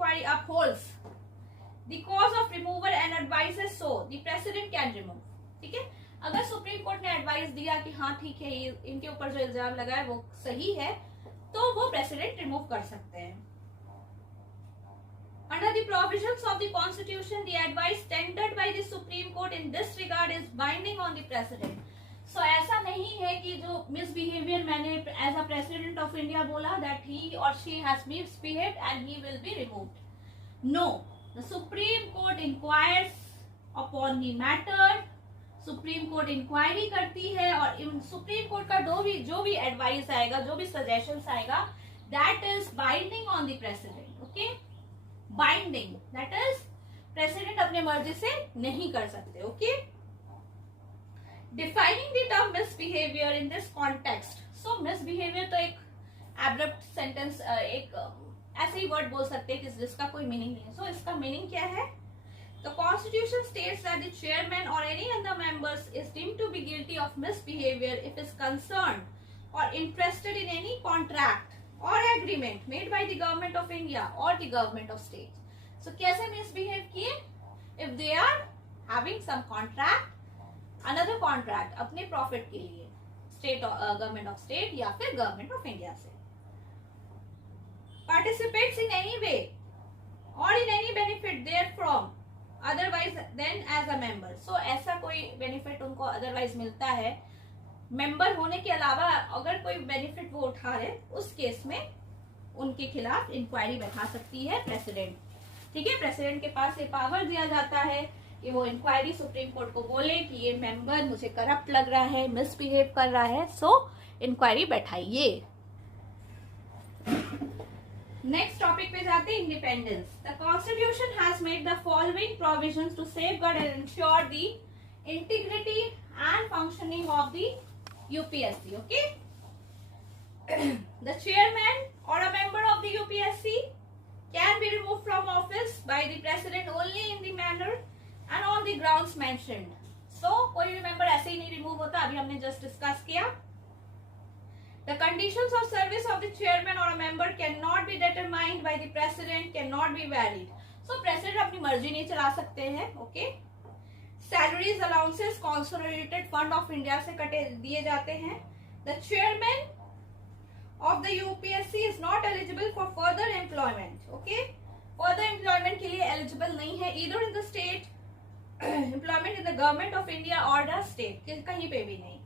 inquiry upholds the cause of removal and advises so, the president can remove. ठीक है, अगर supreme court ने एडवाइस दिया कि हाँ ठीक है ये इनके ऊपर जो इल्जाम लगा है वो सही है, तो वो प्रेसिडेंट रिमूव कर सकते हैं. Under the provisions of the Constitution, the advice tendered by the Supreme Court in this regard is binding on the President. So ऐसा नहीं है कि जो misbehavior मैंने as a President of India बोला that he or she has misbehaved and he will be removed. No, the Supreme Court inquires upon the matter. Supreme court inquiry करती है और सुप्रीम कोर्ट का जो भी एडवाइस आएगा, जो भी सजेशंस आएगा, that is binding on the president. Okay, binding that is president अपने मर्जी से नहीं कर सकते. Okay, defining the term misbehaviour in this context. सो मिसबिहेवियर तो एक एब्रप्ट सेंटेंस, एक ऐसे ही वर्ड बोल सकते हैं कि जिसका कोई मीनिंग नहीं है. सो इसका मीनिंग क्या है? The Constitution states that the chairman or any other members is deemed to be guilty of misbehavior if is concerned or interested in any contract or agreement made by the government of India or the government of state. So कैसे misbehave किए? If they are having some contract, another contract अपने profit के लिए, state government of state या फिर government of India से, participates in any way or in any benefit therefrom otherwise than as a member. So ऐसा कोई बेनिफिट उनको अदरवाइज मिलता है, मेंबर होने के अलावा अगर कोई बेनिफिट वो उठा रहे, उस केस में उनके खिलाफ इंक्वायरी बैठा सकती है प्रेसिडेंट. ठीक है, प्रेसिडेंट के पास ये पावर दिया जाता है कि वो इंक्वायरी सुप्रीम कोर्ट को बोले कि ये मेंबर मुझे करप्ट लग रहा है, मिसबिहेव कर रहा है, सो इंक्वायरी बैठाइए. नेक्स्ट टॉपिक पे जाते हैं, independence. The constitution has made the following provisions to safeguard and ensure the integrity and functioning of the UPSC. Okay, the chairman or a member of the UPSC can be removed from office by the president only in the manner and on the grounds mentioned. So कोई भी मेंबर ऐसे ही नहीं रिमूव होता, अभी हमने just discuss किया. The conditions of service of the chairman or a member cannot be determined by the president, cannot be varied. So president अपनी मर्जी नहीं चला सकते हैं. Okay. Salaries, allowances, consolidated fund of India से कटे दिए जाते हैं. The chairman of the UPSC is not eligible for further employment. Okay. Further employment के लिए eligible नहीं है, either in the state, employment in the government of India or the state, कहीं पे भी नहीं.